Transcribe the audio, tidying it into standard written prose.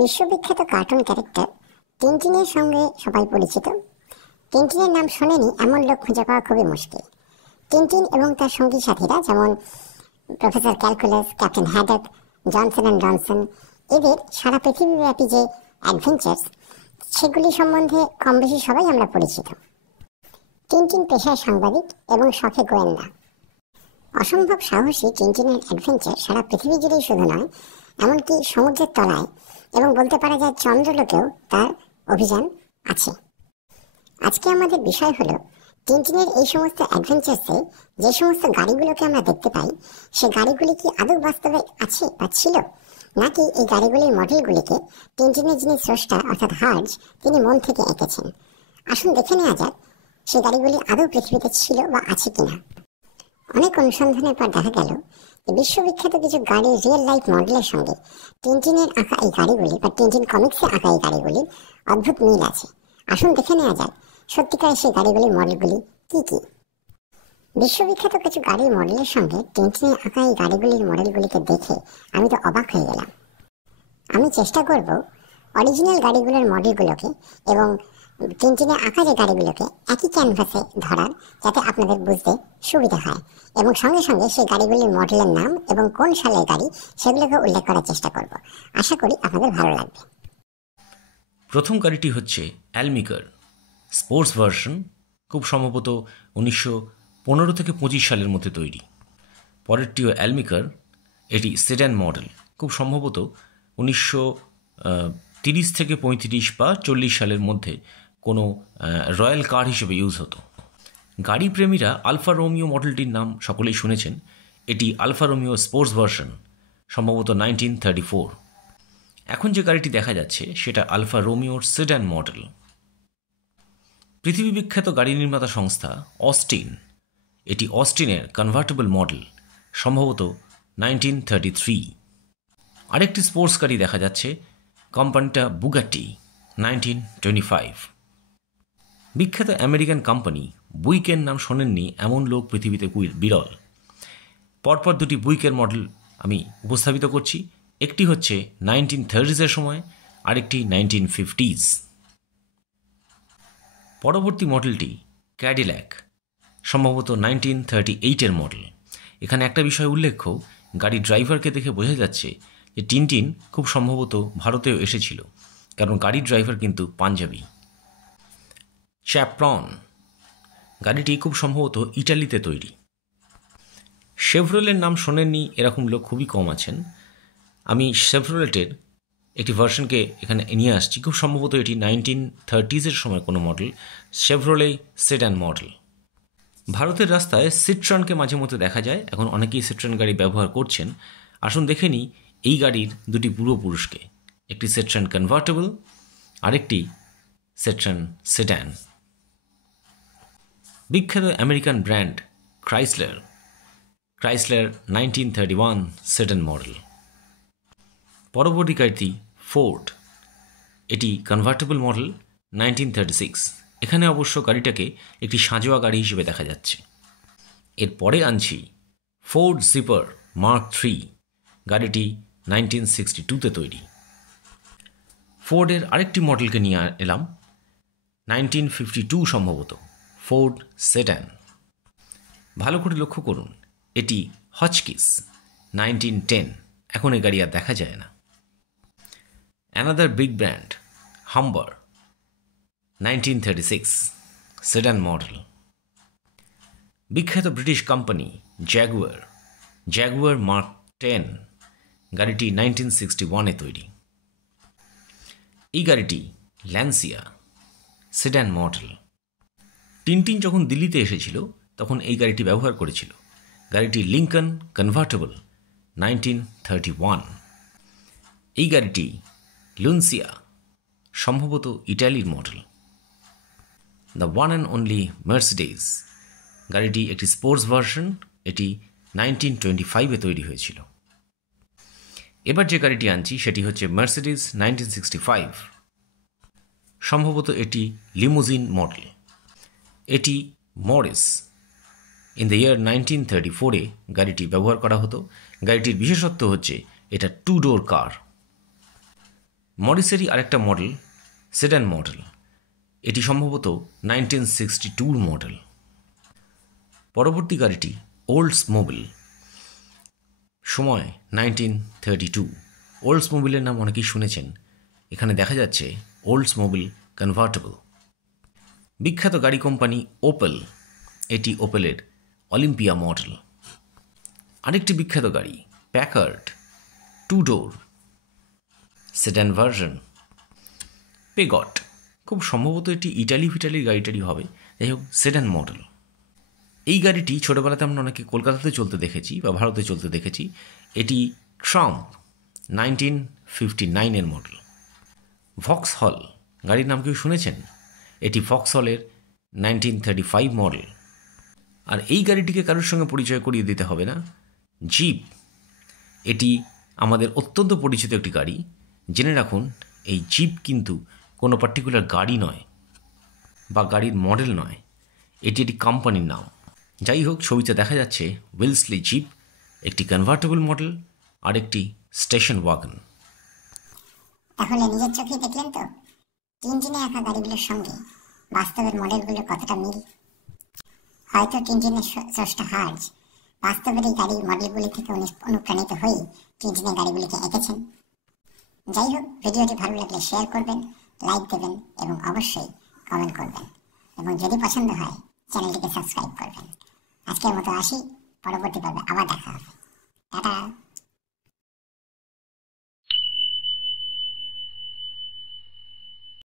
বিশ্ববিখ্যাত cartoon character টিনটিনের সঙ্গে সবাই পরিচিত। টিনটিনের নাম শোনেনি এমন লোক খুঁজে পাওয়া খুবই মুশকিল। টিনটিন এবং তার সঙ্গী সাথীরা যেমন professor calculus, captain Haddock, Johnson and Johnson, এদের সারা পৃথিবীব্যাপী যে অ্যাডভেঞ্চার্স সেগুলি সম্বন্ধে কম বেশি সবাই আমরা পরিচিত। টিনটিন পেশায় সাংবাদিক এবং শখে গোয়েন্দা। অসম্ভব সাহসী টিনটিনের অ্যাডভেঞ্চার সারা পৃথিবী জুড়েই শুধু নয়, এমনকি সমুদ্রের তলায় এবং বলতে পারা যায় চন্দ্রলোকেও তার অভিযান আছে। আজকে আমাদের বিষয় হলো টিনটিনের এই সমস্ত অ্যাডভেঞ্চার্সে যে সমস্ত গাড়িগুলোকে আমরা দেখতে পাই, সে গাড়িগুলি কি আদৌ বাস্তবে আছে বা ছিল, নাকি এই গাড়িগুলির মডেলগুলিকে টিনটিনের যিনি স্রষ্টা অর্থাৎ হার্জ তিনি মন থেকে এঁকেছেন। আসুন দেখে নেওয়া যাক সে গাড়িগুলি আদৌ পৃথিবীতে ছিল বা আছে কিনা। অনেক অনুসন্ধানের পর দেখা গেল যে বিশ্ববিখ্যাত কিছু গাড়ির রিয়েল লাইফ মডেলের সঙ্গে টিনটিনের আঁকা এই গাড়িগুলি বা টিনটিন কমিক্সে আঁকা এই গাড়িগুলির অদ্ভুত মিল আছে। আসুন দেখে নেওয়া যাক সত্যিকারের সেই গাড়িগুলির মডেলগুলি কি কি। বিশ্ববিখ্যাত কিছু গাড়ির মডেলের সঙ্গে টিনটিনে আঁকা এই গাড়িগুলির মডেলগুলিকে দেখে আমি তো অবাক হয়ে গেলাম। আমি চেষ্টা করব অরিজিনাল গাড়িগুলোর মডেলগুলোকে এবং টিনটিনে আঁকা যে গাড়িগুলোকে একই ক্যানভাসে ধরার, যাতে আপনাদের বুঝতে সুবিধা হয়, এবং সঙ্গে সঙ্গে সেই গাড়িগুলির মডেলের নাম এবং কোন সালের গাড়ি সেগুলোকে উল্লেখ করার চেষ্টা করব। আশা করি আপনাদের ভালো লাগবে। প্রথম গাড়িটি হচ্ছে অ্যালমিকার স্পোর্টস ভার্সন, খুব সম্ভবত 1915 থেকে 25 সালের মধ্যে তৈরি। পরেরটিও অ্যালমিকার, এটি সেডান মডেল, খুব সম্ভবত 1930 থেকে 35 বা 40 সালের মধ্যে কোনো রয়্যাল কার হিসেবে ইউজ হতো। গাড়ি প্রেমীরা আলফা রোমিও মডেলটির নাম সকলেই শুনেছেন। এটি আলফা রোমিও স্পোর্টস ভার্সন, সম্ভবত 1934। এখন যে গাড়িটি দেখা যাচ্ছে সেটা আলফা রোমিওর সেডান মডেল। পৃথিবী বিখ্যাত গাড়ি নির্মাতা সংস্থা অস্টিন, এটি অস্টিনের কনভার্টেবল মডেল, সম্ভবত 1933। আরেকটি স্পোর্টস গাড়ি দেখা যাচ্ছে, কোম্পানিটা বুগাটি, 1925। বিখ্যাত আমেরিকান কোম্পানি বুইকের নাম শোনেননি এমন লোক পৃথিবীতে বিরল। পরপর দুটি বুইকের মডেল আমি উপস্থাপিত করছি। একটি হচ্ছে 1930s সময়, আরেকটি 1950s। পরবর্তী মডেলটি ক্যাডিল্যাক, সম্ভবত 1938 মডেল। এখানে একটা বিষয় উল্লেখ্য, গাড়ির ড্রাইভারকে দেখে বোঝা যাচ্ছে যে টিনটিন খুব সম্ভবত ভারতেও এসেছিল, কারণ গাড়ির ড্রাইভার কিন্তু পাঞ্জাবি। চ্যাপ্রন, গাড়িটি খুব সম্ভবত ইটালিতে তৈরি। শেভরলের নাম শোনেননি এরকম লোক খুবই কম আছেন। আমি শেভরলেটের একটি ভার্সনকে এখানে নিয়ে আসছি, খুব সম্ভবত এটি 1930s সময় কোনো মডেল, শেভরলে সেডান মডেল। ভারতের রাস্তায় সিট্রনকে মাঝে মধ্যে দেখা যায়, এখন অনেকেই সিট্রন গাড়ি ব্যবহার করছেন। আসুন দেখে নিই এই গাড়ির দুটি পূর্বপুরুষকে, একটি সিট্রন কনভার্টেবল, আরেকটি সিট্রন সেডান। বিখ্যাত American brand Chrysler 1931 sedan model. পরবর্তী গাড়িটি ফোর্ড, এটি কনভার্টেবল মডেল, 1936। এখানে অবশ্য গাড়িটাকে একটি সাঁজোয়া গাড়ি হিসেবে দেখা যাচ্ছে। এরপরে আনছি ফোর্ড জিপার মার্ক III, গাড়িটি 1962তে তৈরি। ফোর্ডের আরেকটি মডেলকে নিয়ে এলাম, 1952 সম্ভবত, ফোর্ড সেডান। ভালো করে লক্ষ্য করুন, এটি হচকিস, 1910। এখন এই গাড়ি আর দেখা যায় না। Another big brand Humber, 1936 sedan model. বিখ্যাত British company Jaguar mark X, গাড়িটি 1961-এ তৈরি। এই গাড়িটি ল্যান্সিয়া সেডান মডেল। টিনটিন যখন দিল্লিতে এসেছিল তখন এই গাড়িটি ব্যবহার করেছিল। গাড়িটি লিঙ্কন কনভার্টেবল, 1931। এই গাড়িটি লুনসিয়া, সম্ভবত ইটালির model. The one and only Mercedes, গাড়িটি একটি স্পোর্টস ভার্সন, এটি 1925-এ তৈরি হয়েছিল। এবার যে গাড়িটি আনছি সেটি হচ্ছে মার্সিডিজ 1965, সম্ভবত এটি লিমুজিন মডেল। এটি মরিস ইন দ্য ইয়ার 1934-এ গাড়িটি ব্যবহার করা হতো। গাড়িটির বিশেষত্ব হচ্ছে এটা 2 ডোর কার। মরিসেরই আরেকটা মডেল সেডান মডেল, এটি সম্ভবত 1962 মডেল। পরবর্তী গাড়িটি ওল্ডসমোবিল, সময় 1932। ওল্ডসমোবিলের নাম অনেকেই শুনেছেন, এখানে দেখা যাচ্ছে ওল্ডসমোবিল কনভার্টেবল। বিখ্যাত গাড়ি কোম্পানি ওপেল, এটি ওপেলের অলিম্পিয়া মডেল। আরেকটি বিখ্যাত গাড়ি প্যাকার্ড 2 ডোর সেডান ভার্সন। পেগট, খুব সম্ভবত এটি ইটালির গাড়িটারই হবে, যাই হোক সেডান মডেল। এই গাড়িটি ছোটোবেলাতে আমরা অনেকে কলকাতাতে চলতে দেখেছি বা ভারতে চলতে দেখেছি। এটি ট্রাম্প 1959 মডেল। ভক্সহল, গাড়ির নাম কেউ শুনেছেন? এটি ভক্সহলের 1935 মডেল। আর এই গাড়িটিকে কারোর সঙ্গে পরিচয় করিয়ে দিতে হবে না, জিপ। এটি আমাদের অত্যন্ত পরিচিত একটি গাড়ি। জেনে রাখুন, এই জিপ কিন্তু কোনো পার্টিকুলার গাড়ি নয় বা গাড়ির মডেল নয়, এটি একটি কোম্পানির নাম। যাই হোক, ছবিতে দেখা যাচ্ছে উইলসলি জিপ, একটি কনভার্টেবল মডেল আর একটি স্টেশন ওয়াগন। তাহলে নিজের চোখেই দেখলেন তো টিনটিনে আঁকা গাড়িগুলোর সঙ্গে বাস্তবের মডেলগুলোর কতটা মিল। হয়তো টিনটিনের স্রষ্টা হার্জ বাস্তবের এই গাড়ির মডেলগুলি থেকে অনুপ্রাণিত হয়ে টিনটিনের গাড়িগুলিকে এঁকেছেন। যাই হোক, ভিডিওটি ভালো লাগলে শেয়ার করবেন, লাইক দেবেন এবং অবশ্যই কমেন্ট করবেন, এবং যদি পছন্দ হয় চ্যানেলটিকে সাবস্ক্রাইব করবেন। আজকের মতো আসি, পরবর্তী পর্বে আবার দেখা হবে। টাটা।